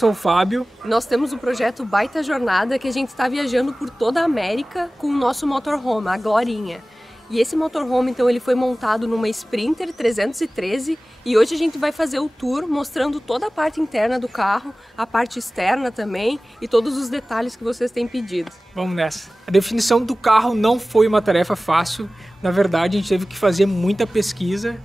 Sou o Fábio. Nós temos o projeto Baita Jornada, que a gente está viajando por toda a América com o nosso motorhome, a Glorinha. E esse motorhome, então, ele foi montado numa Sprinter 313 e hoje a gente vai fazer o tour mostrando toda a parte interna do carro, a parte externa também e todos os detalhes que vocês têm pedido. Vamos nessa. A definição do carro não foi uma tarefa fácil. Na verdade, a gente teve que fazer muita pesquisa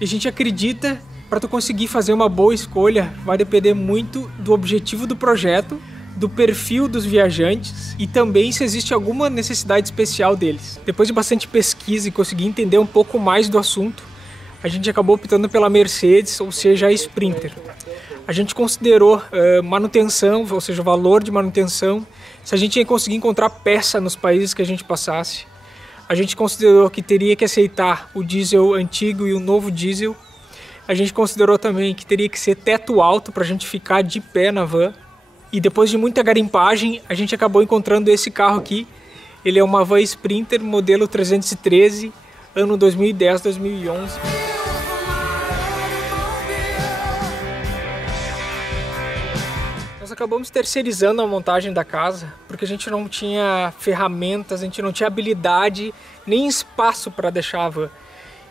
e a gente acredita para tu conseguir fazer uma boa escolha vai depender muito do objetivo do projeto, do perfil dos viajantes e também se existe alguma necessidade especial deles. Depois de bastante pesquisa e conseguir entender um pouco mais do assunto, a gente acabou optando pela Mercedes, ou seja, a Sprinter. A gente considerou manutenção, ou seja, o valor de manutenção, se a gente ia conseguir encontrar peça nos países que a gente passasse. A gente considerou que teria que aceitar o diesel antigo e o novo diesel. A gente considerou também que teria que ser teto alto para a gente ficar de pé na van. E depois de muita garimpagem, a gente acabou encontrando esse carro aqui. Ele é uma van Sprinter modelo 313, ano 2010-2011. Nós acabamos terceirizando a montagem da casa, porque a gente não tinha ferramentas, a gente não tinha habilidade, nem espaço para deixar a van.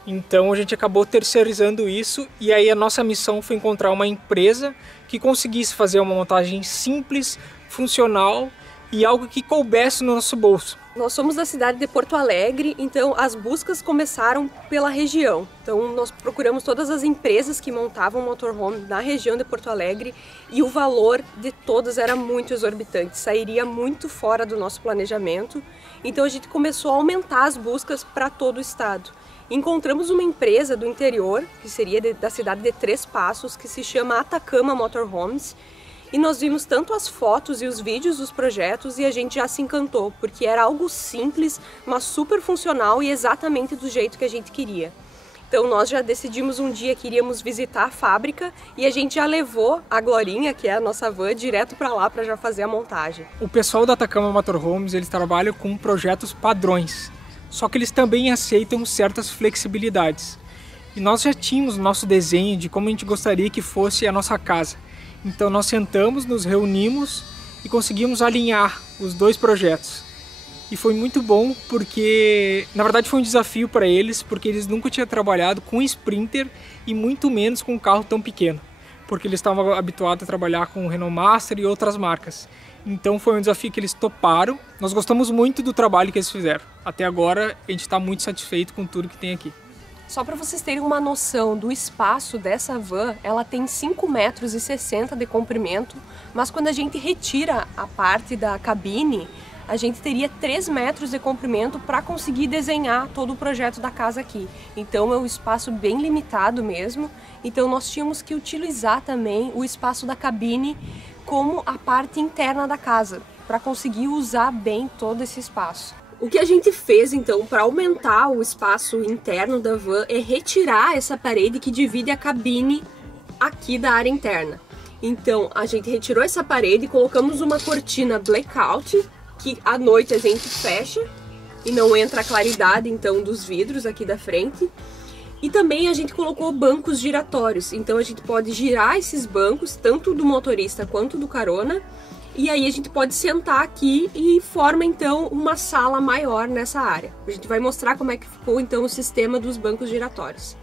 Então a gente acabou terceirizando isso e aí a nossa missão foi encontrar uma empresa que conseguisse fazer uma montagem simples, funcional e algo que coubesse no nosso bolso. Nós somos da cidade de Porto Alegre, então as buscas começaram pela região. Então nós procuramos todas as empresas que montavam motorhome na região de Porto Alegre e o valor de todas era muito exorbitante, sairia muito fora do nosso planejamento. Então a gente começou a aumentar as buscas para todo o estado. Encontramos uma empresa do interior, que seria da cidade de Três Passos, que se chama Atacama Motorhomes. E nós vimos tanto as fotos e os vídeos dos projetos e a gente já se encantou, porque era algo simples, mas super funcional e exatamente do jeito que a gente queria. Então nós já decidimos um dia que iríamos visitar a fábrica e a gente já levou a Glorinha, que é a nossa van, direto para lá para já fazer a montagem. O pessoal da Atacama Motorhomes, eles trabalham com projetos padrões. Só que eles também aceitam certas flexibilidades. E nós já tínhamos o nosso desenho de como a gente gostaria que fosse a nossa casa. Então nós sentamos, nos reunimos e conseguimos alinhar os dois projetos. E foi muito bom porque, na verdade, foi um desafio para eles, porque eles nunca tinham trabalhado com Sprinter e muito menos com um carro tão pequeno. Porque eles estavam habituados a trabalhar com o Renault Master e outras marcas. Então foi um desafio que eles toparam. Nós gostamos muito do trabalho que eles fizeram. Até agora a gente está muito satisfeito com tudo que tem aqui. Só para vocês terem uma noção do espaço dessa van, ela tem 5,60 metros de comprimento, mas quando a gente retira a parte da cabine, a gente teria 3 metros de comprimento para conseguir desenhar todo o projeto da casa aqui. Então é um espaço bem limitado mesmo, então nós tínhamos que utilizar também o espaço da cabine como a parte interna da casa, para conseguir usar bem todo esse espaço. O que a gente fez então para aumentar o espaço interno da van é retirar essa parede que divide a cabine aqui da área interna. Então a gente retirou essa parede e colocamos uma cortina blackout, que à noite a gente fecha e não entra a claridade então dos vidros aqui da frente. E também a gente colocou bancos giratórios, então a gente pode girar esses bancos, tanto do motorista quanto do carona, e aí a gente pode sentar aqui e forma então uma sala maior nessa área. A gente vai mostrar como é que ficou então o sistema dos bancos giratórios.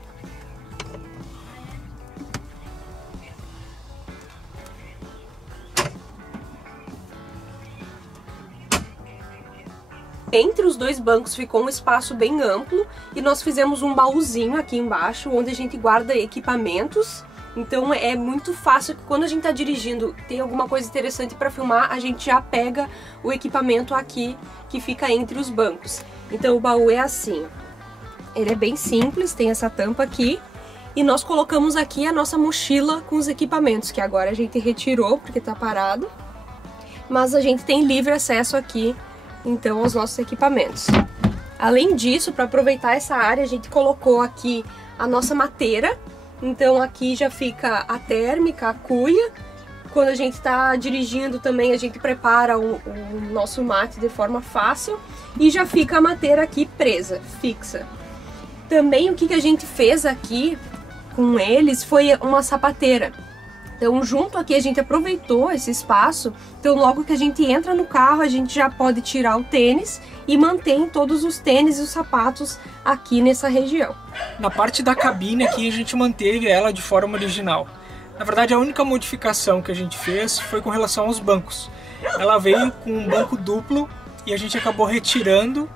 Entre os dois bancos ficou um espaço bem amplo e nós fizemos um baúzinho aqui embaixo onde a gente guarda equipamentos. Então é muito fácil que quando a gente está dirigindo, tem alguma coisa interessante para filmar, a gente já pega o equipamento aqui que fica entre os bancos. Então o baú é assim, ele é bem simples, tem essa tampa aqui e nós colocamos aqui a nossa mochila com os equipamentos, que agora a gente retirou porque está parado, mas a gente tem livre acesso aqui então aos nossos equipamentos. Além disso, para aproveitar essa área, a gente colocou aqui a nossa mateira. Então aqui já fica a térmica, a cuia. Quando a gente está dirigindo também, a gente prepara o nosso mate de forma fácil e já fica a mateira aqui presa, fixa. Também o que a gente fez aqui com eles foi uma sapateira. Então, junto aqui, a gente aproveitou esse espaço. Então, logo que a gente entra no carro, a gente já pode tirar o tênis e mantém todos os tênis e os sapatos aqui nessa região. Na parte da cabine aqui, a gente manteve ela de forma original. Na verdade, a única modificação que a gente fez foi com relação aos bancos. Ela veio com um banco duplo e a gente acabou retirando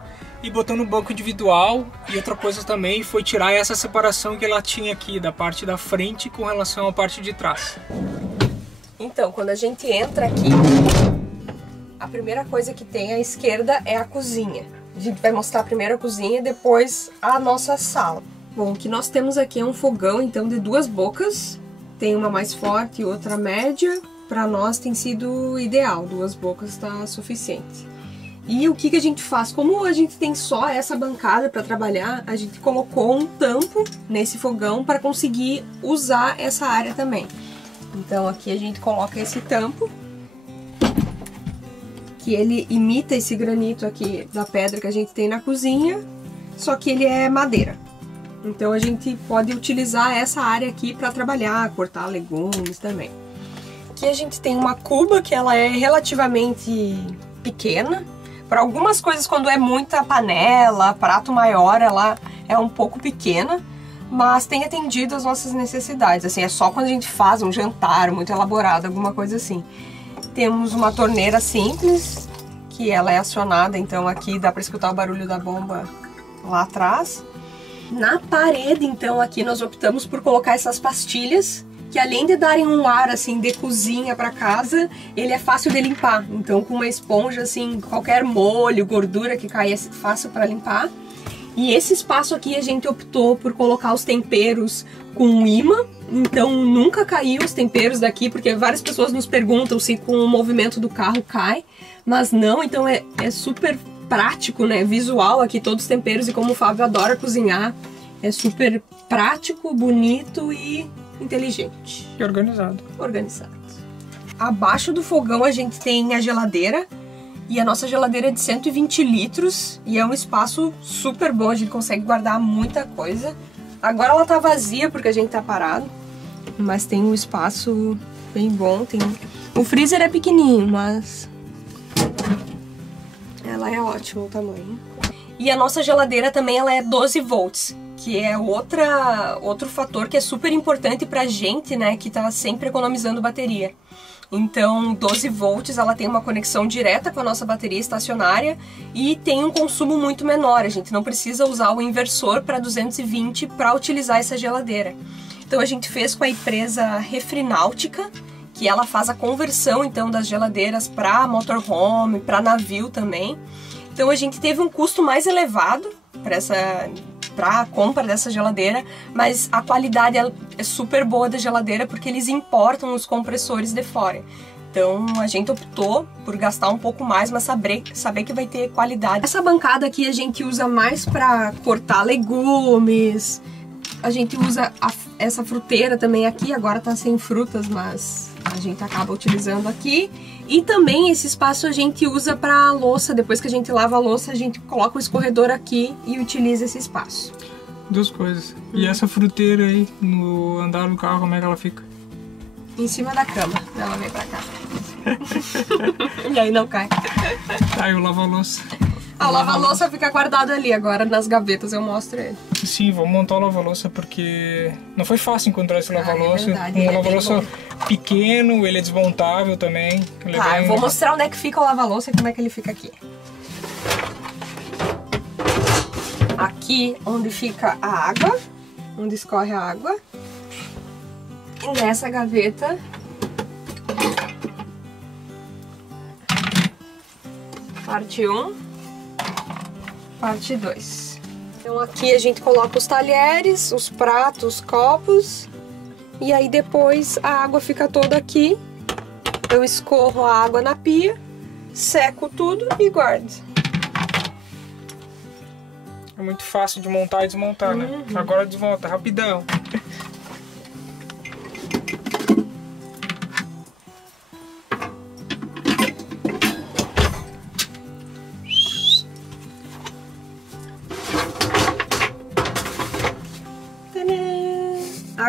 e botando um banco individual. E outra coisa também foi tirar essa separação que ela tinha aqui da parte da frente com relação à parte de trás. Então, quando a gente entra aqui, a primeira coisa que tem à esquerda é a cozinha. A gente vai mostrar primeiro a cozinha e depois a nossa sala. Bom, o que nós temos aqui é um fogão, então, de 2 bocas. Tem uma mais forte e outra média. Para nós tem sido ideal, 2 bocas está suficiente. E o que a gente faz? Como a gente tem só essa bancada para trabalhar, a gente colocou um tampo nesse fogão para conseguir usar essa área também. Então aqui a gente coloca esse tampo, que ele imita esse granito aqui da pedra que a gente tem na cozinha, só que ele é madeira. Então a gente pode utilizar essa área aqui para trabalhar, cortar legumes também. Aqui a gente tem uma cuba que ela é relativamente pequena. Para algumas coisas, quando é muita panela, prato maior, ela é um pouco pequena, mas tem atendido as nossas necessidades. Assim, é só quando a gente faz um jantar muito elaborado, alguma coisa assim. Temos uma torneira simples, que ela é acionada, então aqui dá para escutar o barulho da bomba lá atrás. Na parede, então, aqui nós optamos por colocar essas pastilhas, que além de darem um ar assim de cozinha para casa, ele é fácil de limpar. Então, com uma esponja assim, qualquer molho, gordura que cai é fácil para limpar. E esse espaço aqui a gente optou por colocar os temperos com imã. Então nunca caiu os temperos daqui, porque várias pessoas nos perguntam se com o movimento do carro cai, mas não. Então é super prático, né? Visual aqui todos os temperos, e como o Fábio adora cozinhar, é super prático, bonito e inteligente. E organizado. Organizado. Abaixo do fogão a gente tem a geladeira, e a nossa geladeira é de 120 litros e é um espaço super bom, a gente consegue guardar muita coisa. Agora ela tá vazia porque a gente tá parado, mas tem um espaço bem bom. O freezer é pequenininho, mas ela é ótima o tamanho. E a nossa geladeira também ela é 12 volts. Que é outro fator que é super importante pra gente, né, que tá sempre economizando bateria. Então, 12 volts, ela tem uma conexão direta com a nossa bateria estacionária e tem um consumo muito menor. A gente não precisa usar o inversor para 220 para utilizar essa geladeira. Então, a gente fez com a empresa Refrináutica, que ela faz a conversão, então, das geladeiras para motorhome, para navio também. Então, a gente teve um custo mais elevado para a compra dessa geladeira, mas a qualidade é super boa da geladeira porque eles importam os compressores de fora. Então a gente optou por gastar um pouco mais, mas saber que vai ter qualidade. Essa bancada aqui a gente usa mais para cortar legumes. A gente usa essa fruteira também aqui, agora tá sem frutas, mas a gente acaba utilizando aqui. E também esse espaço a gente usa para louça. Depois que a gente lava a louça, a gente coloca o escorredor aqui e utiliza esse espaço. 2 coisas. E essa fruteira aí, no andar do carro, como é que ela fica? Em cima da cama. Ela vem pra cá. E aí não cai. Aí o lava-louça. A lava-louça fica guardado ali, agora nas gavetas eu mostro ele. Sim, vamos montar o lava-louça porque não foi fácil encontrar esse lava-louça. É lava-louça pequeno, ele é desmontável também. Tá, eu vou mostrar onde é que fica o lava-louça e como é que ele fica aqui. Aqui onde fica a água, onde escorre a água. E nessa gaveta parte 1, parte 2. Então aqui a gente coloca os talheres, os pratos, os copos. E aí depois a água fica toda aqui. Eu escorro a água na pia, seco tudo e guardo. É muito fácil de montar e desmontar, né? Agora desmonta, rapidão.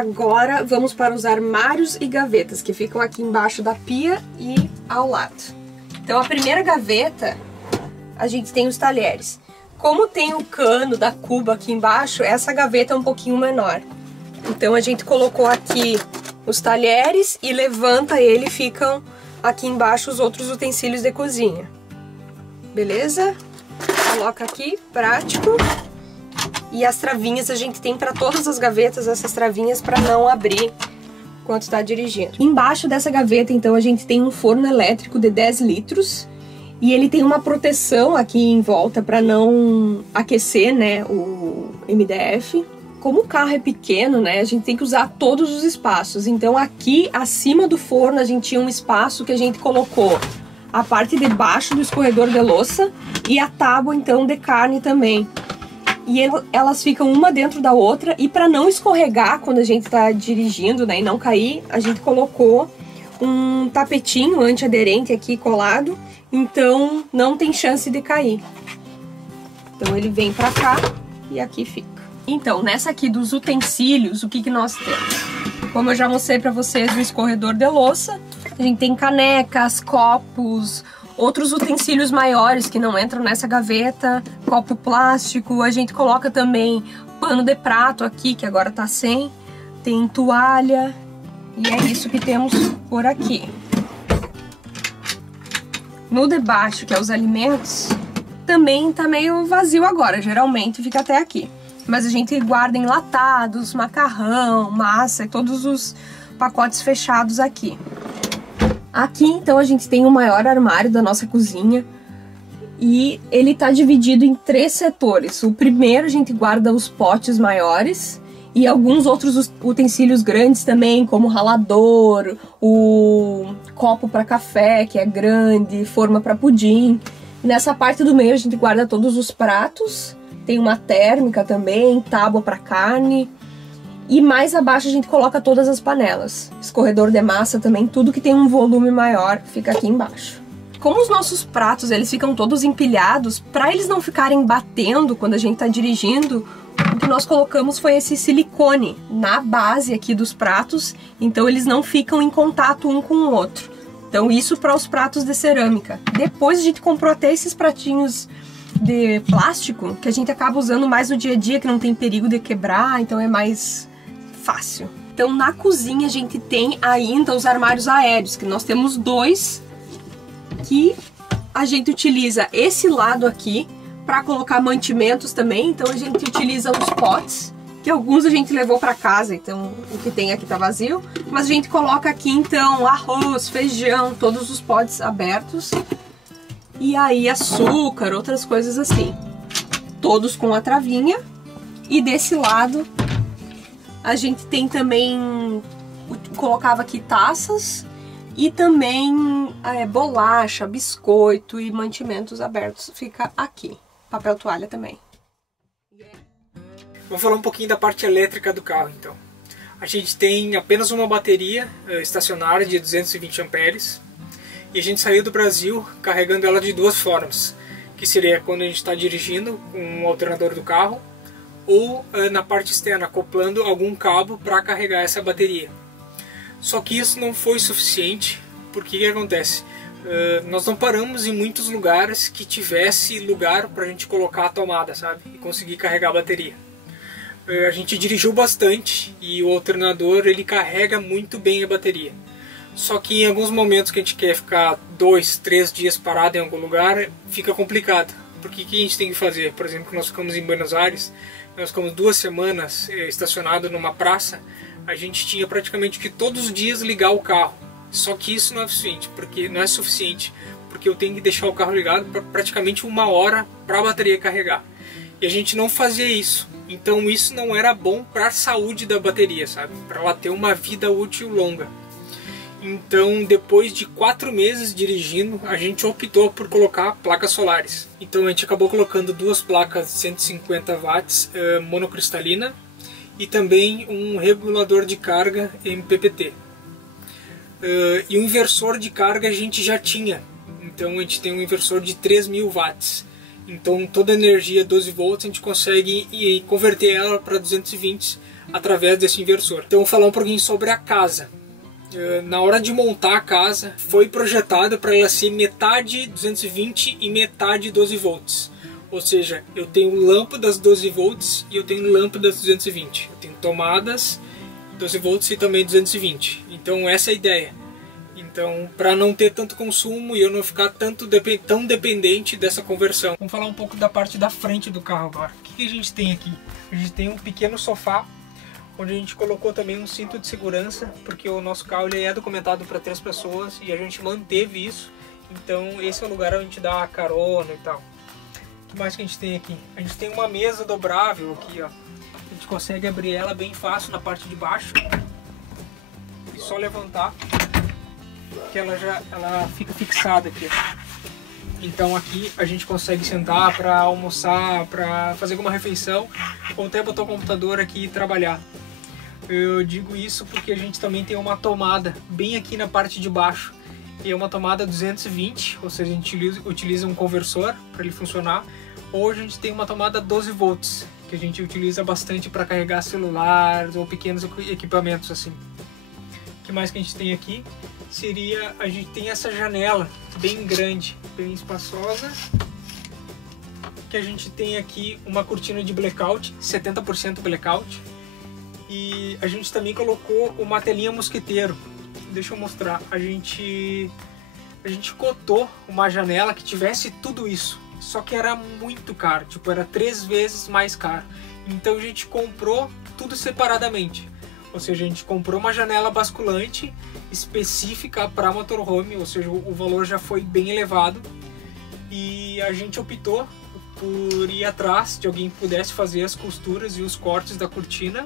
Agora vamos para os armários e gavetas, que ficam aqui embaixo da pia e ao lado. Então a primeira gaveta, a gente tem os talheres. Como tem o cano da cuba aqui embaixo, essa gaveta é um pouquinho menor. Então a gente colocou aqui os talheres e levanta ele e ficam aqui embaixo os outros utensílios de cozinha. Beleza? Coloca aqui, prático. E as travinhas a gente tem para todas as gavetas, essas travinhas para não abrir enquanto está dirigindo. Embaixo dessa gaveta, então, a gente tem um forno elétrico de 10 litros. E ele tem uma proteção aqui em volta para não aquecer, né, o MDF. Como o carro é pequeno, né, a gente tem que usar todos os espaços. Então aqui, acima do forno, a gente tinha um espaço que a gente colocou a parte de baixo do escorredor de louça e a tábua, então, de carne também. E elas ficam uma dentro da outra, e para não escorregar quando a gente está dirigindo, né, e não cair, a gente colocou um tapetinho antiaderente aqui colado, então não tem chance de cair. Então ele vem para cá e aqui fica. Então, nessa aqui dos utensílios, o que nós temos? Como eu já mostrei para vocês, o escorredor de louça, a gente tem canecas, copos, outros utensílios maiores que não entram nessa gaveta, copo plástico, a gente coloca também pano de prato aqui, que agora tá sem, tem toalha, e é isso que temos por aqui. No de baixo, que é os alimentos, também tá meio vazio agora, geralmente fica até aqui. Mas a gente guarda enlatados, macarrão, massa, e todos os pacotes fechados aqui. Aqui, então, a gente tem o maior armário da nossa cozinha e ele tá dividido em 3 setores. O primeiro a gente guarda os potes maiores e alguns outros utensílios grandes também, como o ralador, o copo para café, que é grande, forma para pudim. Nessa parte do meio a gente guarda todos os pratos, tem uma térmica também, tábua para carne. E mais abaixo a gente coloca todas as panelas. Escorredor de massa também, tudo que tem um volume maior fica aqui embaixo. Como os nossos pratos eles ficam todos empilhados, para eles não ficarem batendo quando a gente está dirigindo, o que nós colocamos foi esse silicone na base aqui dos pratos, então eles não ficam em contato um com o outro. Então isso para os pratos de cerâmica. Depois a gente comprou até esses pratinhos de plástico, que a gente acaba usando mais no dia a dia, que não tem perigo de quebrar, então é mais fácil. Então na cozinha a gente tem ainda os armários aéreos, que nós temos 2, que a gente utiliza esse lado aqui para colocar mantimentos também. Então a gente utiliza os potes, que alguns a gente levou para casa, então o que tem aqui tá vazio, mas a gente coloca aqui então arroz, feijão, todos os potes abertos, e aí açúcar, outras coisas assim, todos com a travinha. E desse lado a gente tem também, colocava aqui taças e também bolacha, biscoito e mantimentos abertos, fica aqui. Papel toalha também. Vamos falar um pouquinho da parte elétrica do carro, então. A gente tem apenas uma bateria estacionária de 220 amperes e a gente saiu do Brasil carregando ela de 2 formas, que seria quando a gente está dirigindo com o alternador do carro, ou na parte externa, acoplando algum cabo para carregar essa bateria. Só que isso não foi suficiente, porque o que acontece? Nós não paramos em muitos lugares que tivesse lugar para a gente colocar a tomada, sabe? E conseguir carregar a bateria. A gente dirigiu bastante e o alternador ele carrega muito bem a bateria. Só que em alguns momentos que a gente quer ficar 2, 3 dias parado em algum lugar, fica complicado. Porque o que a gente tem que fazer? Por exemplo, nós ficamos em Buenos Aires, nós ficamos 2 semanas estacionado numa praça, a gente tinha praticamente que todos os dias ligar o carro. Só que isso não é suficiente, porque eu tenho que deixar o carro ligado por praticamente 1 hora para a bateria carregar. E a gente não fazia isso. Então isso não era bom para a saúde da bateria, sabe? Para ela ter uma vida útil longa. Então, depois de 4 meses dirigindo, a gente optou por colocar placas solares. Então a gente acabou colocando 2 placas de 150 watts monocristalina e também um regulador de carga MPPT. E o inversor de carga a gente já tinha. Então a gente tem um inversor de 3.000 watts. Então toda a energia 12 volts a gente consegue converter ela para 220 através desse inversor. Então vou falar um pouquinho sobre a casa. Na hora de montar a casa, foi projetada para ela ser metade 220 e metade 12 volts. Ou seja, eu tenho lâmpadas 12 volts e eu tenho lâmpadas 220. Eu tenho tomadas 12 volts e também 220. Então essa é a ideia. Então, para não ter tanto consumo e eu não ficar tão dependente dessa conversão. Vamos falar um pouco da parte da frente do carro agora. O que a gente tem aqui? A gente tem um pequeno sofá, onde a gente colocou também um cinto de segurança, porque o nosso carro ele é documentado para 3 pessoas e a gente manteve isso. Então esse é o lugar onde a gente dá a carona e tal. O que mais que a gente tem aqui? A gente tem uma mesa dobrável aqui, ó. A gente consegue abrir ela bem fácil na parte de baixo. E só levantar que ela fica fixada aqui. Então aqui a gente consegue sentar para almoçar, para fazer alguma refeição, ou até botar o computador aqui e trabalhar. Eu digo isso porque a gente também tem uma tomada bem aqui na parte de baixo. E é uma tomada 220, ou seja, a gente utiliza um conversor para ele funcionar. Ou a gente tem uma tomada 12 volts, que a gente utiliza bastante para carregar celulares ou pequenos equipamentos assim. O que mais que a gente tem aqui? A gente tem essa janela bem grande, bem espaçosa. Que a gente tem aqui uma cortina de blackout, 70% blackout. E a gente também colocou uma telinha mosquiteiro. Deixa eu mostrar. A gente cotou uma janela que tivesse tudo isso. Só que era muito caro, tipo, era 3 vezes mais caro. Então a gente comprou tudo separadamente. Ou seja, a gente comprou uma janela basculante específica para motorhome, ou seja, o valor já foi bem elevado. E a gente optou por ir atrás de alguém que pudesse fazer as costuras e os cortes da cortina.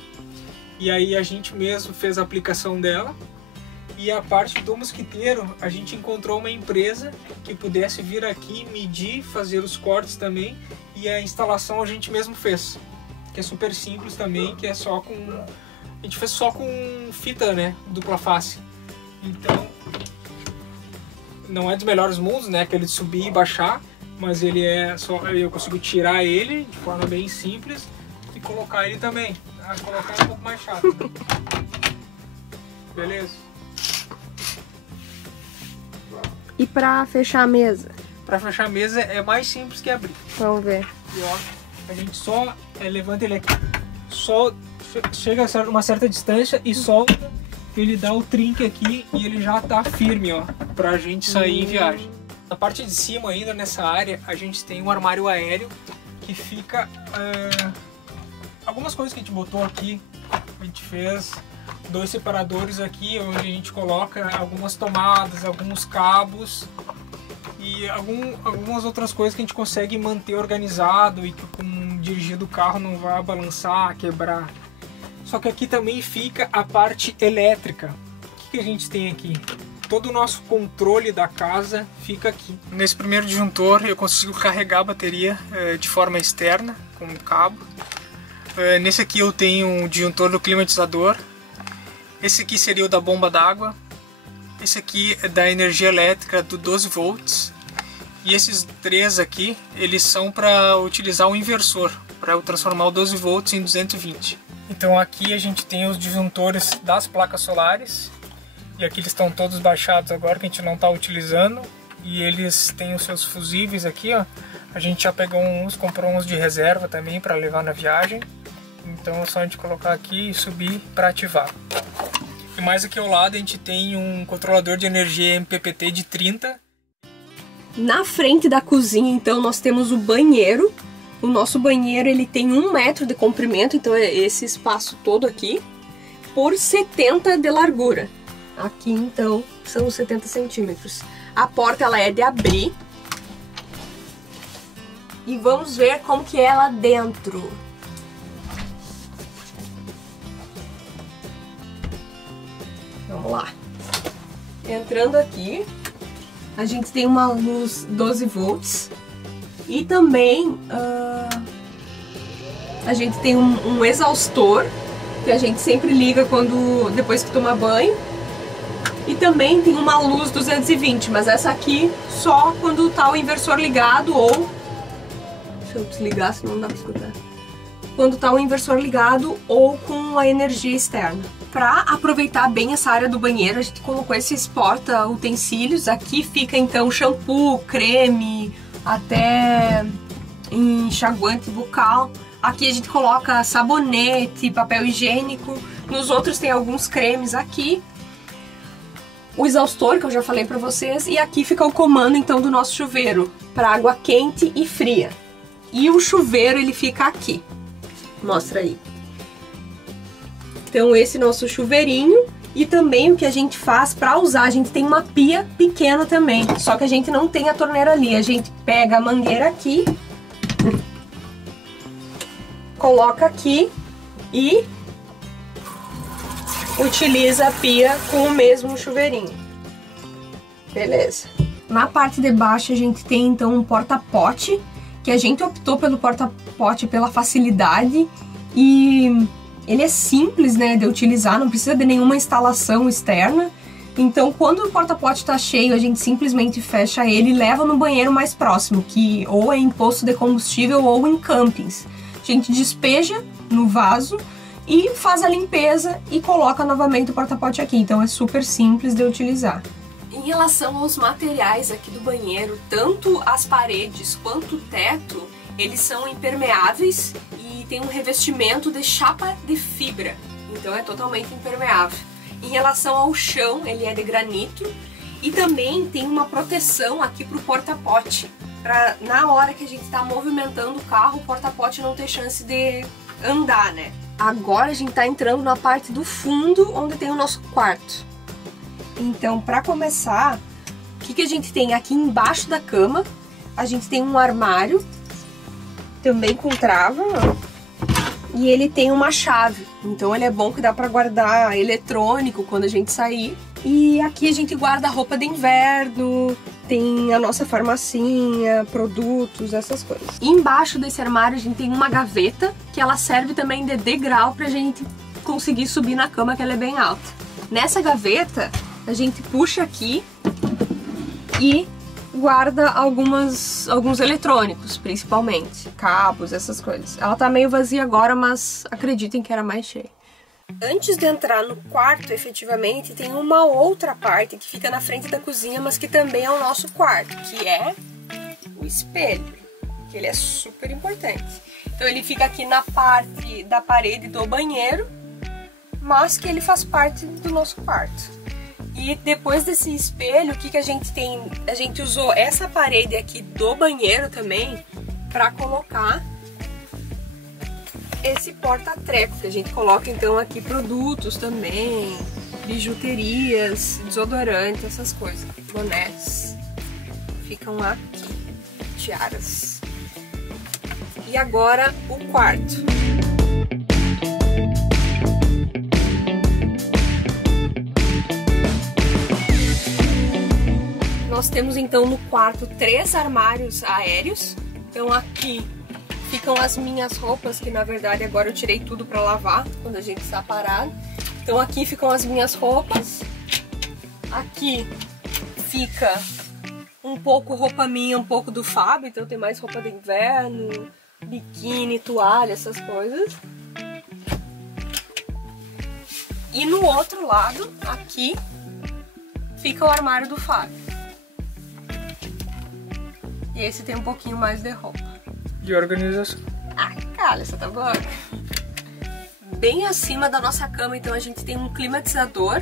E aí a gente mesmo fez a aplicação dela. E a parte do mosquiteiro, a gente encontrou uma empresa que pudesse vir aqui medir, fazer os cortes também. E a instalação a gente mesmo fez, que é super simples também, que é só com... A gente fez só com fita, né, dupla face. Então, não é dos melhores mundos, né, aquele de subir e baixar, mas ele é só... Eu consigo tirar ele de forma bem simples e colocar ele também. Colocar é um pouco mais chato, né? Beleza? E pra fechar a mesa? Pra fechar a mesa é mais simples que abrir. Vamos ver. E ó, a gente só levanta ele aqui, só chega a uma certa distância e solta, ele dá o trinque aqui e ele já tá firme, ó, pra gente sair em viagem. Na parte de cima ainda, nessa área, a gente tem um armário aéreo que fica... algumas coisas que a gente botou aqui, a gente fez 2 separadores aqui, onde a gente coloca algumas tomadas, alguns cabos e algumas outras coisas que a gente consegue manter organizado e que com dirigir do carro não vai balançar, quebrar. Só que aqui também fica a parte elétrica. O que a gente tem aqui? Todo o nosso controle da casa fica aqui. Nesse primeiro disjuntor eu consigo carregar a bateria de forma externa com um cabo. Nesse aqui eu tenho um disjuntor do climatizador. Esse aqui seria o da bomba d'água. Esse aqui é da energia elétrica do 12 volts. E esses 3 aqui, eles são para utilizar o inversor, para eu transformar o 12 volts em 220. Então aqui a gente tem os disjuntores das placas solares. E aqui eles estão todos baixados agora, que a gente não está utilizando. E eles têm os seus fusíveis aqui, ó. A gente já pegou uns, comprou uns de reserva também para levar na viagem. Então é só a gente colocar aqui e subir para ativar. E mais aqui ao lado a gente tem um controlador de energia MPPT de 30. Na frente da cozinha, então, nós temos o banheiro. O nosso banheiro ele tem 1 metro de comprimento, então é esse espaço todo aqui, por 70 de largura. Aqui, então, são os 70 centímetros. A porta ela é de abrir. E vamos ver como que é lá dentro. Vamos lá. Entrando aqui, a gente tem uma luz 12 volts e também a gente tem um exaustor que a gente sempre liga depois que toma banho, e também tem uma luz 220, mas essa aqui só quando tá o inversor ligado, ou deixa eu desligar senão não dá pra escutar. quando tá o inversor ligado ou com a energia externa. Para aproveitar bem essa área do banheiro, a gente colocou esses porta-utensílios. Aqui fica então shampoo, creme, até enxaguante bucal. Aqui a gente coloca sabonete, papel higiênico. Nos outros tem alguns cremes aqui. O exaustor, que eu já falei pra vocês. E aqui fica o comando então do nosso chuveiro, para água quente e fria. E o chuveiro ele fica aqui. Mostra aí. Então esse nosso chuveirinho. E também o que a gente faz para usar, a gente tem uma pia pequena também. Só que a gente não tem a torneira ali. A gente pega a mangueira aqui, coloca aqui e utiliza a pia com o mesmo chuveirinho. Beleza. Na parte de baixo a gente tem então um porta-pote, que a gente optou pelo porta-pote pela facilidade e ele é simples, né, de utilizar, não precisa de nenhuma instalação externa. Então quando o porta-pote está cheio, a gente simplesmente fecha ele e leva no banheiro mais próximo, que ou é em posto de combustível ou em campings. A gente despeja no vaso e faz a limpeza e coloca novamente o porta-pote aqui. Então é super simples de utilizar. Em relação aos materiais aqui do banheiro, tanto as paredes quanto o teto, eles são impermeáveis e tem um revestimento de chapa de fibra. Então é totalmente impermeável. Em relação ao chão, ele é de granito e também tem uma proteção aqui para o porta-pote. Pra, na hora que a gente está movimentando o carro, o porta-pote não ter chance de andar, né? Agora a gente está entrando na parte do fundo, onde tem o nosso quarto. Então, para começar, o que a gente tem aqui embaixo da cama? A gente tem um armário, também com trava, ó, e ele tem uma chave. Então ele é bom que dá para guardar eletrônico quando a gente sair. E aqui a gente guarda roupa de inverno, tem a nossa farmacinha, produtos, essas coisas. E embaixo desse armário a gente tem uma gaveta, que ela serve também de degrau pra gente conseguir subir na cama, que ela é bem alta. Nessa gaveta, a gente puxa aqui e guarda alguns eletrônicos, principalmente, cabos, essas coisas. Ela tá meio vazia agora, mas acreditem que era mais cheia. Antes de entrar no quarto, efetivamente, tem uma outra parte que fica na frente da cozinha, mas que também é o nosso quarto, que é o espelho, que ele é super importante. Então ele fica aqui na parte da parede do banheiro, mas que ele faz parte do nosso quarto. E depois desse espelho, o que a gente tem? A gente usou essa parede aqui do banheiro também para colocar esse porta-treco, que a gente coloca então aqui produtos também, bijuterias, desodorante, essas coisas, bonés, ficam aqui, tiaras. E agora o quarto. Nós temos então no quarto 3 armários aéreos, então aqui ficam as minhas roupas, que na verdade agora eu tirei tudo pra lavar quando a gente está parado. Então aqui ficam as minhas roupas. Aqui fica um pouco roupa minha, um pouco do Fábio. Então tem mais roupa de inverno, biquíni, toalha, essas coisas. E no outro lado, aqui, fica o armário do Fábio. E esse tem um pouquinho mais de roupa. De organização. Ah, cala essa tá boa. Bem acima da nossa cama, então a gente tem um climatizador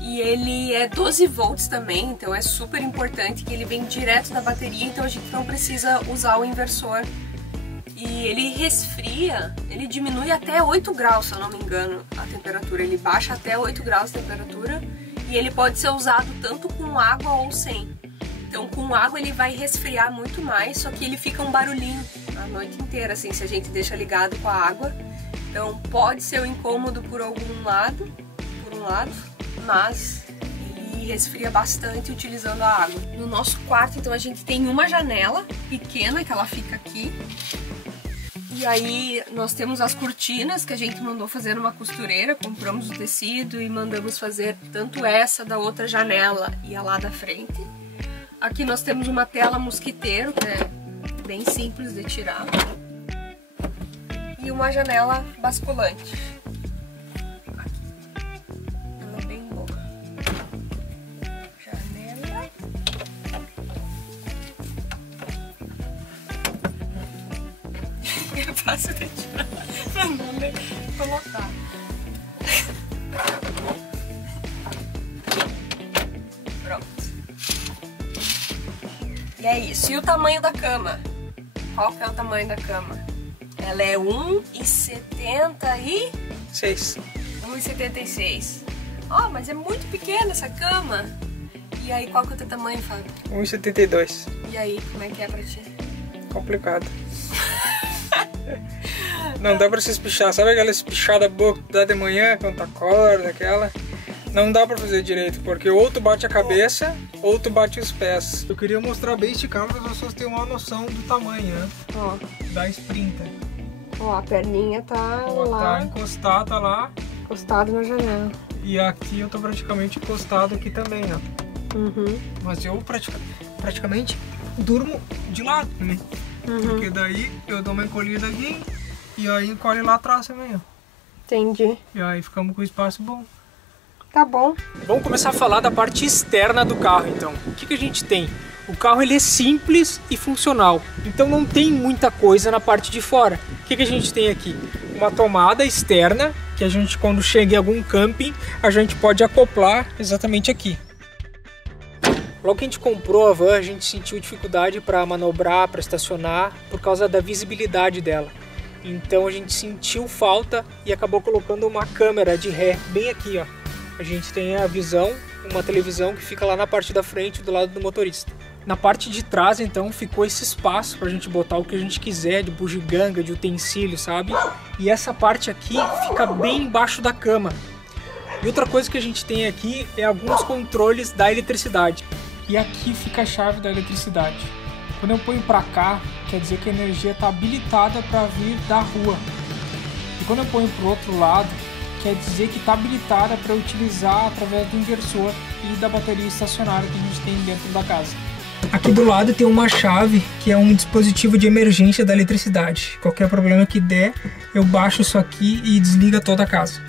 e ele é 12 volts também, então é super importante que ele vem direto da bateria, então a gente não precisa usar o inversor. E ele resfria, ele diminui até 8 graus, se eu não me engano, a temperatura. Ele baixa até 8 graus a temperatura e ele pode ser usado tanto com água ou sem. Então com água ele vai resfriar muito mais, só que ele fica um barulhinho a noite inteira, assim, se a gente deixa ligado com a água. Então pode ser um incômodo por um lado, mas ele resfria bastante utilizando a água. No nosso quarto, então, a gente tem uma janela pequena, que ela fica aqui. E aí nós temos as cortinas que a gente mandou fazer numa costureira, compramos o tecido e mandamos fazer tanto essa da outra janela e a lá da frente. Aqui nós temos uma tela mosquiteiro, que é bem simples de tirar. aqui uma janela basculante. Ela é bem boa. Janela. É fácil de tirar. Vou colocar. Pronto. E é isso. E o tamanho da cama? Qual que é o tamanho da cama? Ela é 1,76. 1,76. Ó, mas é muito pequena essa cama. E aí, qual que é o teu tamanho, Fábio? 1,72. E aí, como é que é pra ti? Complicado. Não dá pra se espichar. Sabe aquela espichada boa que dá de manhã quando tu acorda, aquela? Não dá pra fazer direito, porque ou tu bate a cabeça ou tu bate os pés. Eu queria mostrar bem esticado para as pessoas terem uma noção do tamanho, né? Ó. Da Sprinter. Ó, a perninha tá lá. Tá encostada lá. Encostado na janela. E aqui eu tô praticamente encostado aqui também, ó. Uhum. Mas eu praticamente durmo de lado também. Porque daí eu dou uma encolhida aqui e aí encolhe lá atrás também, ó. Entendi. E aí ficamos com o espaço bom. Tá bom. Vamos começar a falar da parte externa do carro, então. O que a gente tem? O carro ele é simples e funcional, então não tem muita coisa na parte de fora. O que a gente tem aqui? Uma tomada externa, que a gente, quando chega em algum camping, a gente pode acoplar exatamente aqui. Logo que a gente comprou a van, a gente sentiu dificuldade para manobrar, para estacionar, por causa da visibilidade dela. Então a gente sentiu falta e acabou colocando uma câmera de ré bem aqui, ó. A gente tem a visão, uma televisão que fica lá na parte da frente, do lado do motorista. Na parte de trás, então, ficou esse espaço para a gente botar o que a gente quiser, de bugiganga, de utensílio, sabe? E essa parte aqui fica bem embaixo da cama. E outra coisa que a gente tem aqui é alguns controles da eletricidade. E aqui fica a chave da eletricidade. Quando eu ponho para cá, quer dizer que a energia está habilitada para vir da rua. E quando eu ponho para o outro lado, quer dizer que está habilitada para utilizar através do inversor e da bateria estacionária que a gente tem dentro da casa. Aqui do lado tem uma chave que é um dispositivo de emergência da eletricidade. Qualquer problema que der, eu baixo isso aqui e desliga toda a casa.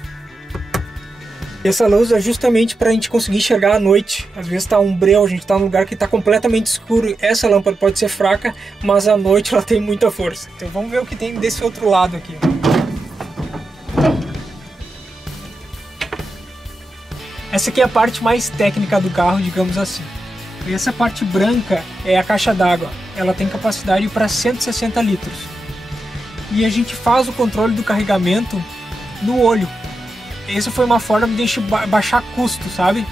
Essa luz é justamente para a gente conseguir enxergar à noite. Às vezes está um breu, a gente está num lugar que está completamente escuro. Essa lâmpada pode ser fraca, mas à noite ela tem muita força. Então vamos ver o que tem desse outro lado aqui. Essa aqui é a parte mais técnica do carro, digamos assim. E essa parte branca é a caixa d'água. Ela tem capacidade para 160 litros. E a gente faz o controle do carregamento no olho. Essa foi uma forma de baixar custo, sabe?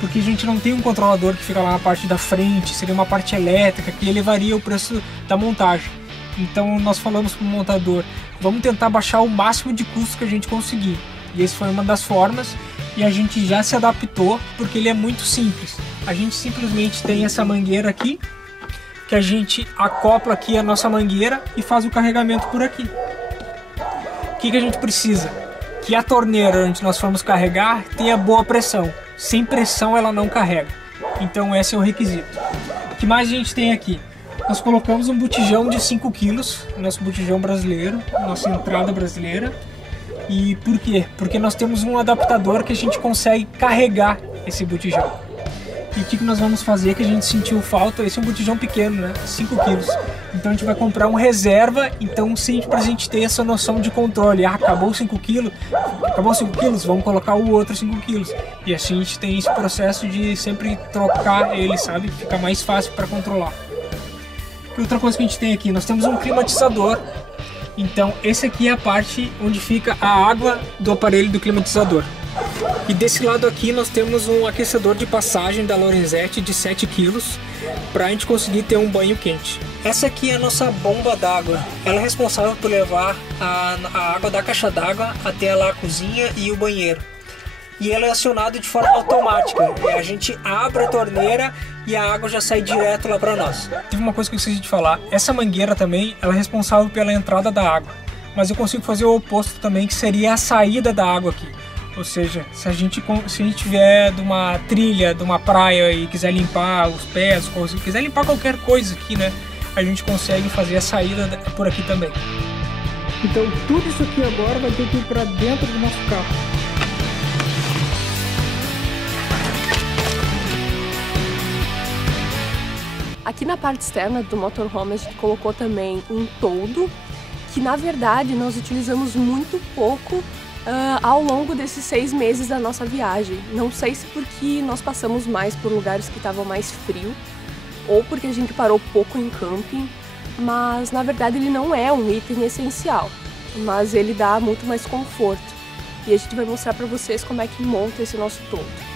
Porque a gente não tem um controlador que fica lá na parte da frente, seria uma parte elétrica que elevaria o preço da montagem. Então nós falamos para o montador, vamos tentar baixar o máximo de custo que a gente conseguir. E essa foi uma das formas. E a gente já se adaptou porque ele é muito simples. A gente simplesmente tem essa mangueira aqui, que a gente acopla aqui a nossa mangueira e faz o carregamento por aqui. O que a gente precisa? Que a torneira onde nós formos carregar tenha boa pressão. Sem pressão ela não carrega. Então esse é o requisito. O que mais a gente tem aqui? Nós colocamos um botijão de 5 kg, nosso botijão brasileiro, nossa entrada brasileira. E por quê? Porque nós temos um adaptador que a gente consegue carregar esse botijão. E o que nós vamos fazer que a gente sentiu falta? Esse é um botijão pequeno, né? 5 quilos. Então a gente vai comprar um reserva, então sempre pra gente ter essa noção de controle. Ah, acabou 5 quilos? Acabou 5 quilos? Vamos colocar o outro 5 quilos. E assim a gente tem esse processo de sempre trocar ele, sabe? Fica mais fácil para controlar. E outra coisa que a gente tem aqui, nós temos um climatizador. Então esse aqui é a parte onde fica a água do aparelho do climatizador. E desse lado aqui nós temos um aquecedor de passagem da Lorenzetti de 7 kg para a gente conseguir ter um banho quente. Essa aqui é a nossa bomba d'água. Ela é responsável por levar a água da caixa d'água até lá a cozinha e o banheiro. E ela é acionada de forma automática. A gente abre a torneira e a água já sai direto lá para nós. Teve uma coisa que eu esqueci de falar. Essa mangueira também ela é responsável pela entrada da água. Mas eu consigo fazer o oposto também, que seria a saída da água aqui. Ou seja, se a gente tiver de uma trilha, de uma praia e quiser limpar os pés, quiser limpar qualquer coisa aqui, né? A gente consegue fazer a saída por aqui também. Então tudo isso aqui agora vai ter que ir para dentro do nosso carro. Aqui na parte externa do motorhome a gente colocou também um toldo, que na verdade nós utilizamos muito pouco ao longo desses 6 meses da nossa viagem. Não sei se porque nós passamos mais por lugares que estavam mais frio, ou porque a gente parou pouco em camping, mas na verdade ele não é um item essencial, mas ele dá muito mais conforto. E a gente vai mostrar para vocês como é que monta esse nosso toldo.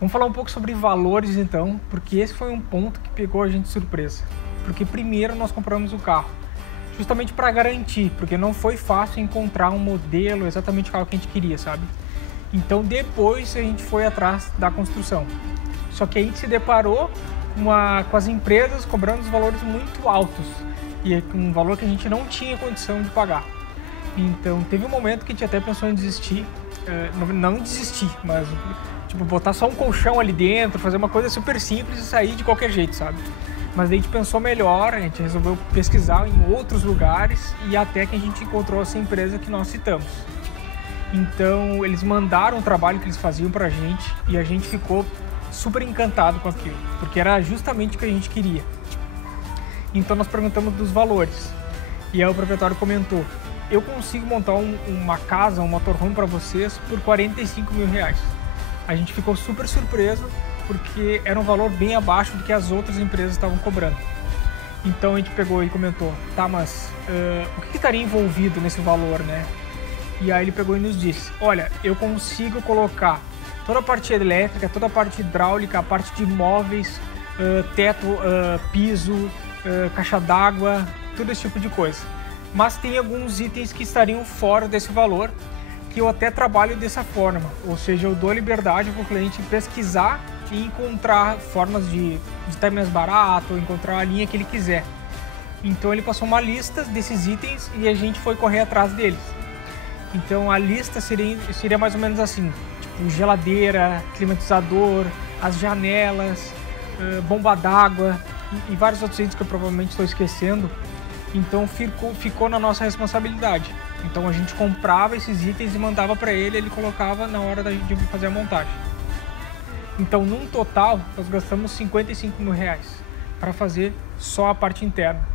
Vamos falar um pouco sobre valores então, porque esse foi um ponto que pegou a gente de surpresa. Porque primeiro nós compramos o carro, justamente para garantir, porque não foi fácil encontrar um modelo, exatamente o carro que a gente queria, sabe? Então depois a gente foi atrás da construção. Só que a gente se deparou com as empresas cobrando os valores muito altos, e um valor que a gente não tinha condição de pagar. Então teve um momento que a gente até pensou em desistir, não desistir, mas tipo, botar só um colchão ali dentro, fazer uma coisa super simples e sair de qualquer jeito, sabe? Mas daí a gente pensou melhor, a gente resolveu pesquisar em outros lugares e até que a gente encontrou essa empresa que nós citamos. Então eles mandaram o trabalho que eles faziam pra gente e a gente ficou super encantado com aquilo, porque era justamente o que a gente queria. Então nós perguntamos dos valores e aí o proprietário comentou: eu consigo montar uma casa, um motorhome para vocês por R$45 mil. A gente ficou super surpreso porque era um valor bem abaixo do que as outras empresas estavam cobrando. Então a gente pegou e comentou: tá, mas o que estaria envolvido nesse valor, né? E aí ele pegou e nos disse: olha, eu consigo colocar toda a parte elétrica, toda a parte hidráulica, a parte de móveis, teto, piso, caixa d'água, todo esse tipo de coisa. Mas tem alguns itens que estariam fora desse valor, que eu até trabalho dessa forma, ou seja, eu dou liberdade para o cliente pesquisar e encontrar formas de estar mais barato, ou encontrar a linha que ele quiser. Então ele passou uma lista desses itens e a gente foi correr atrás deles. Então a lista seria mais ou menos assim, tipo geladeira, climatizador, as janelas, bomba d'água e vários outros itens que eu provavelmente estou esquecendo. Então ficou na nossa responsabilidade. Então a gente comprava esses itens e mandava para ele, ele colocava na hora de fazer a montagem. Então num total nós gastamos R$55 mil para fazer só a parte interna.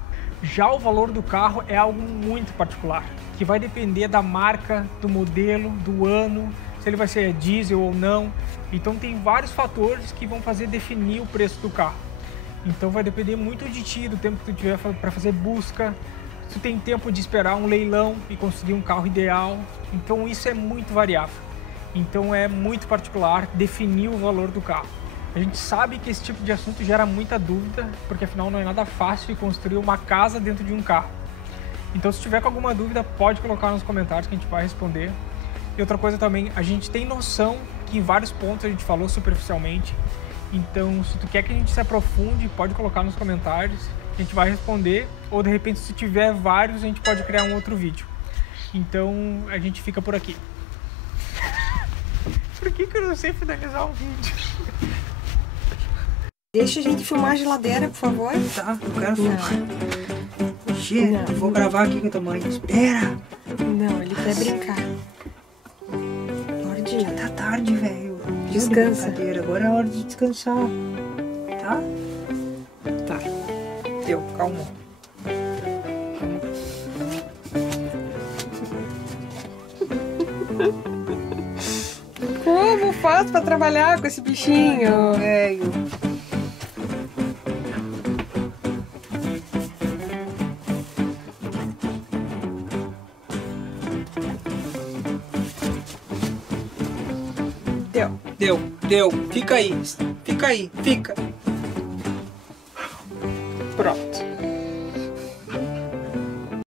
Já o valor do carro é algo muito particular, que vai depender da marca, do modelo, do ano, se ele vai ser diesel ou não. Então tem vários fatores que vão definir o preço do carro. Então vai depender muito de ti, do tempo que tu tiver para fazer busca, se tu tem tempo de esperar um leilão e conseguir um carro ideal. Então isso é muito variável. Então é muito particular definir o valor do carro. A gente sabe que esse tipo de assunto gera muita dúvida, porque afinal não é nada fácil construir uma casa dentro de um carro. Então se tiver com alguma dúvida, pode colocar nos comentários que a gente vai responder. E outra coisa também, a gente tem noção que em vários pontos a gente falou superficialmente. Então, se tu quer que a gente se aprofunde, pode colocar nos comentários, a gente vai responder, ou de repente se tiver vários, a gente pode criar um outro vídeo. Então, a gente fica por aqui. Por que eu não sei finalizar um vídeo? Deixa a gente filmar a geladeira, por favor. Tá, eu quero filmar. Gente, vou gravar aqui com a tua mãe. Espera! Não, ele quer brincar. Já tá tarde, velho. Descansa. Agora é hora de descansar. Tá? Tá. Deu, calma. Como faz pra trabalhar com esse bichinho? Velho. Deu. Fica aí. Fica.